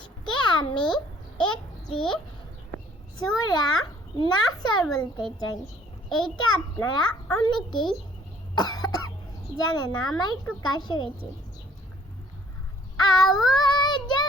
আজকে আমি একটি সূরা নাসর বলতে চাই। এইটা আপনারা অনেকেই জানেন না, আমার একটু কাশি হয়েছে। আউযু